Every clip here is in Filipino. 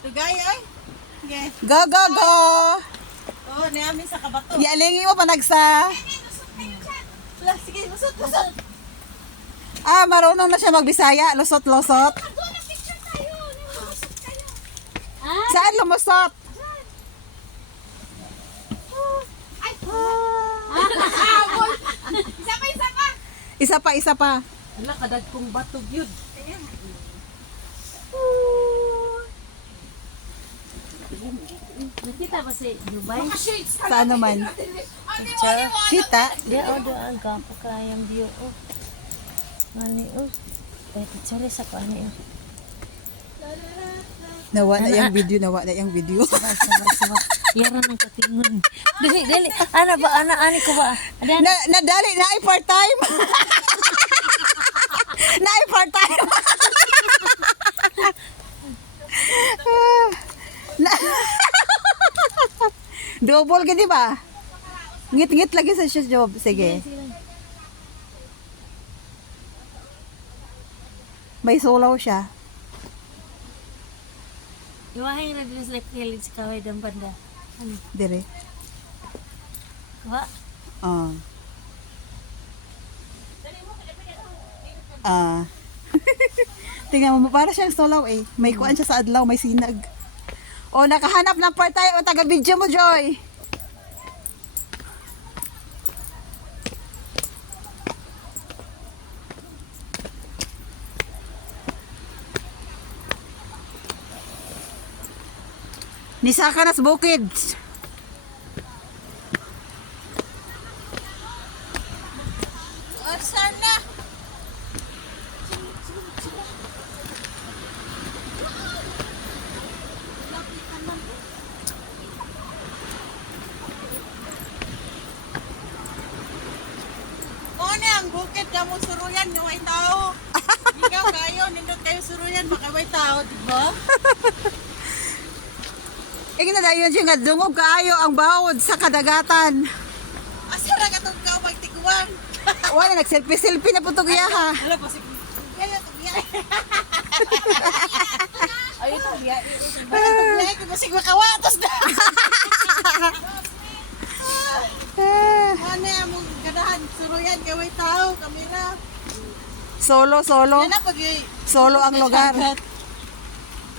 Tugay ay. Okay. Go, go, go! Oh, niami sa kabato. Yalingi mo panagsa. Wala, sige, lusot, lusot. Ah, marunong na siya magbisaya. Lusot, lusot. Saan lumusot? Isa pa, isa pa. Isa pa, isa pa. Wala, kadag kong batog yun. Nakita ba si Dubai? Saan naman? Kita? Dia ada agak apa kayang dia oh. Ngani oh. Cari sa kani oh. Nawa na yung video, nawa na yung video. Sama. Yaran ang katingon. Dali. Ana ba ani ko ba? Ada Nadali na ay part-time. Na ay part-time. Na double ka, di ba? Ngit-ngit lagi sa siya job. Sige. May solaw siya. Iwahay na din sa kilid sa kaway ng banda. Ano? Dire. Wa? Ah. Ah. Tingnan mo, para siyang solaw eh. May kuan siya sa adlaw, may sinag. O, nakahanap ng part-time o taga-video mo, Joy. Nisaka na sa bukid. Asan na? Kone ang bukid na mo suruyan nga may tao. Ikaw kayo, nindot kayo suruyan, baka may tao, di ba? Ingin na dayon siya nga dungog kaayo ang bawod sa kadagatan. Asara ka itong kao magtiguang. Wala, nag-selfie-selfie na putog ha. Wala pa sige. Kaya ito biya. Ay, ito biya. Wala ito biya. Kaya sige makawatos na. Ano yung mong ganahan? Suruyan, kaya may tao, kamera. Solo. Yan na pag Solo ang lugar.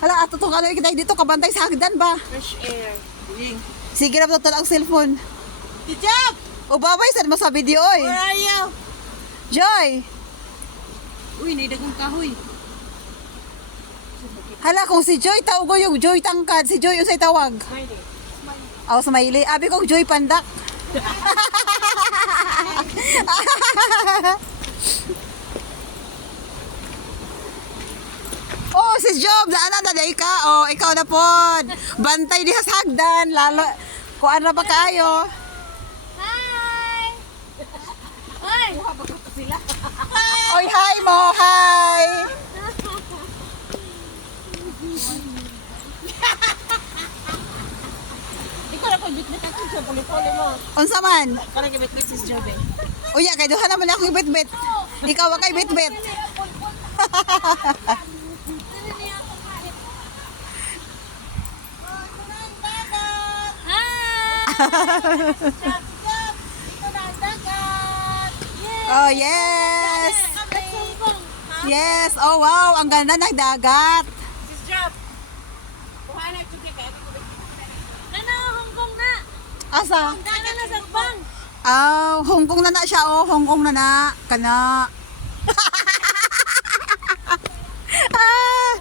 Hala, ato itong ano kita dito, kabantay sa hagdan ba? fresh air. Ding. Sige na ito ang cellphone. Hijab! O babay, saan mo sa video oy? Where are you? Joy! Uy, naidagong kahoy. Hala, kung si Joy, tawag ko yung Joy tangkad. Si Joy yung say tawag. Ako sa maili. Abi ko Joy pandak. Oh, si Job, daanan na day ka. Oh, ikaw na po. Bantay diha sa hagdan. Lalo, kuan na ba kayo? Hi! Hoy! Oy, hi mo, hi. Ikaw na kung bitbit ako siya, puli-puli mo. Unsa man? Parang gabit-bit si Jobe. Uya, kay duha naman ako bit-bit. Ikaw wa kay bit-bit. Oh, yes. Yes. Oh, wow. Ang ganda ng dagat. Sis Job! Kuha na yung kaya ko Nana, Hong Kong na! Asa? Nana na sa bang! Ah, Hong Kong na na siya. Oh, Hong Kong na na. Kana. Ah.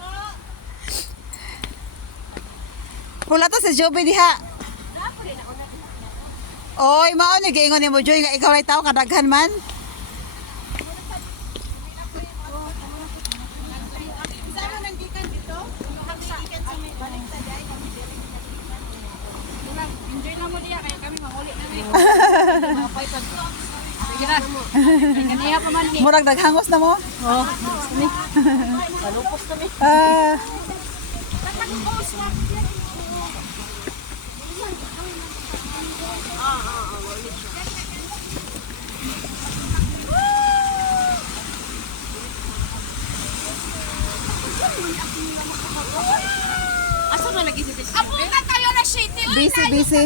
Pula to sa Joby diha. Oy, mao ni giingon ni mo Joy nga ikaw ay tao kadaghan man. Sama nang gikan dito? Gikan sa may balik sa dai kami dili. Enjoy na mo diya kaya kami manguli na ni. Mapay pag. Sige na. Kaniya pa man ni. Murag naghangos na mo. Oh, kami. Palupos kami. Ah. Asa malagi si Bisti. Abutan tayo na city. Busy, busy.